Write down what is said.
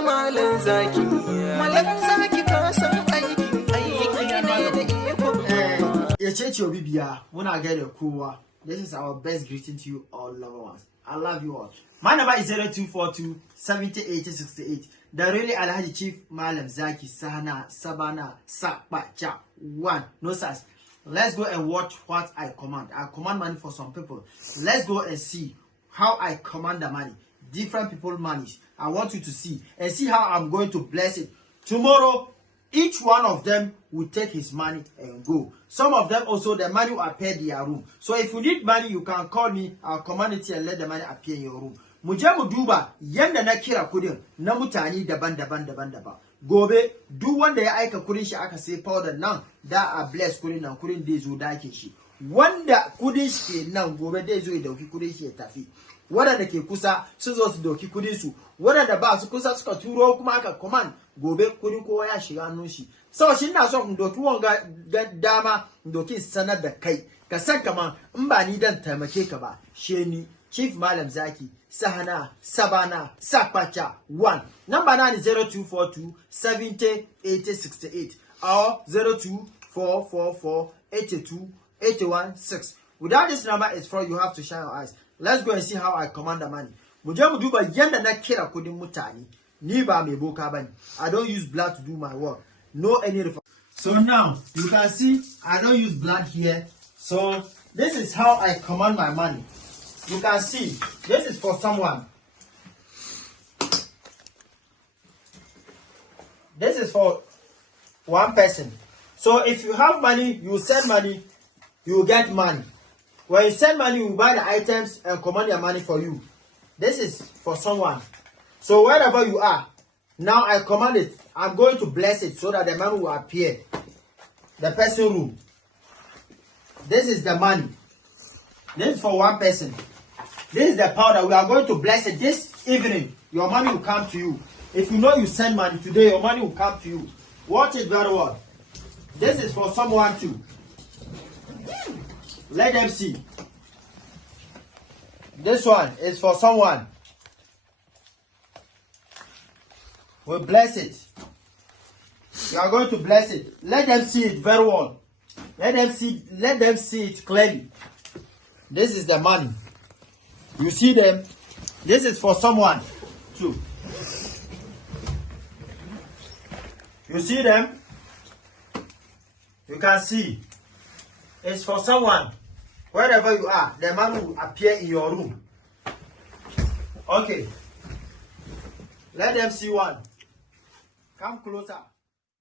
da malam zaki. Malam zaki ka san aiki ne da iko. Echechi Obibia, muna get a kowa. This is our best greeting to you all loved ones. I love you all. My number is 0242 70 80 68. The really Alhaji Chief Malam Zaki Sahana Sabana Sakpacha 1. No sirs. Let's go and watch what I command. I command money for some people. Let's go and see how I command the money. Different people money. I want you to see and see how I'm going to bless it. Tomorrow, each one of them will take his money and go. Some of them also, the money will appear in their room. So if you need money, you can call me. I'll command it and let the money appear in your room. Muje duba yanda na kira kudin na mutane daban-daban. Gobe duk wanda ya aika kudin shi aka sai powder nan da a bless kudin nan kudin dai zo dakin shi. Wanda kudin shi ke nan gobe dai zo ya dauki kudin shi ya tafi. Wadanda ke kusa su zo su dauki kudin su. Wadanda ba su kusa suka turo kuma aka command gobe kudin kowa ya shiga hannun shi. So shi ina so in doki wanga dama in doki sanar da kai. Ka san kaman in ba ni dan taimake ka ba she ni Chief Malam Zaki Sahana Sabana Sakpacha 1. Number 9 is 0242 70 80 68 or 02444 82 81 6. Without this number is for you have to shine your eyes. Let's go and see how I command the money. Muje mu duba yanda na kira kudin mutane. Ni ba me boka bane. I don't use blood to do my work. No any refer. So now you can see I don't use blood here. So this is how I command my money. You can see this is for someone. This is for one person. So if you have money, you send money, you get money. When you send money, you buy the items and command your money for you. This is for someone. So wherever you are, now I command it. I'm going to bless it so that the money will appear. The person room. This is the money. This is for one person. This is the powder. We are going to bless it this evening. Your money will come to you. If you know you send money today, your money will come to you. Watch it very well. This is for someone too. Let them see. This one is for someone. We bless it. We are going to bless it. Let them see it very well. Let them see it clearly. This is the money. You see them? This is for someone too. You see them? You can see. It's for someone. Wherever you are, the money will appear in your room. Okay. Let them see one. Come closer.